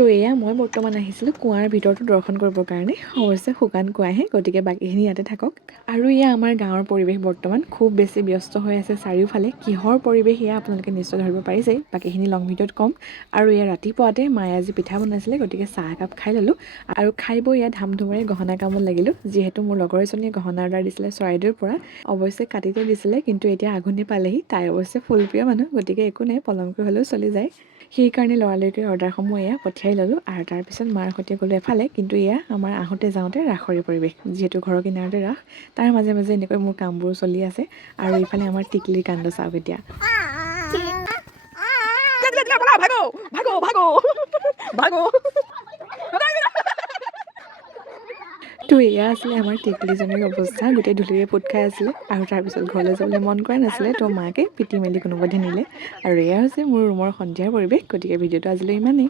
তো এয়া মই বৰ্তমান আহিছিলোঁ কুঁৱাৰ ভিতৰতো দৰ্শন কৰিবৰ কাৰণে। অৱশ্যে শুকান কুঁৱাহে, গতিকে বাকীখিনি ইয়াতে থাকক। আৰু এয়া আমাৰ গাঁৱৰ পৰিৱেশ বৰ্তমান খুব বেছি ব্যস্ত হৈ আছে চাৰিওফালে। কিহৰ পৰিৱেশ এয়া আপোনালোকে নিশ্চয় ধৰিব পাৰিছেই, বাকীখিনি লং ভিডিঅ'ত ক'ম। আৰু এয়া ৰাতিপুৱাতে মায়ে আজি পিঠা বনাইছিলে, গতিকে চাহ একাপ খাই ল'লোঁ। আৰু খাই বৈ ইয়াত ধাম ধুমেৰে গহনা কামত লাগিলোঁ, যিহেতু মোৰ লগৰ এজনীয়ে গহনা অৰ্ডাৰ দিছিলে চৰাইদেউৰ পৰা। অৱশ্যে কাটিতে দিছিলে, কিন্তু এতিয়া আঘোণে পালেহি। তাই অৱশ্যে ফুলপ্ৰিয় মানুহ, গতিকে একো নাই, পলমকৈ হ'লেও চলি যায়। সেইকাৰণে লৰালৰিকৈ অৰ্ডাৰসমূহ এয়া পঠিয়াই ল'লোঁ। আৰু তাৰপিছত মাৰ সৈতে গ'লোঁ এফালে। কিন্তু এয়া আমাৰ আহোঁতে যাওঁতে ৰাসৰে পৰিৱেশ, যিহেতু ঘৰৰ কিনাৰতে ৰাস। তাৰ মাজে মাজে এনেকৈ মোৰ কামবোৰ চলি আছে। আৰু ইফালে আমাৰ টিকলিৰ কাণ্ড চাওক এতিয়া। তো এয়া আছিলে আমাৰ টিকলিজনীৰ অৱস্থা, গোটেই ধূলিৰে পোত খাই আছিলে। আৰু তাৰপিছত ঘৰলৈ যাবলৈ মন কৰা নাছিলে, তো মাকে পিটি মেলি কোনোপধ্যে নিলে। আৰু এয়া হৈছে মোৰ ৰুমৰ সন্ধিয়াৰ পৰিৱেশ, গতিকে ভিডিঅ'টো আজিলৈ ইমানেই।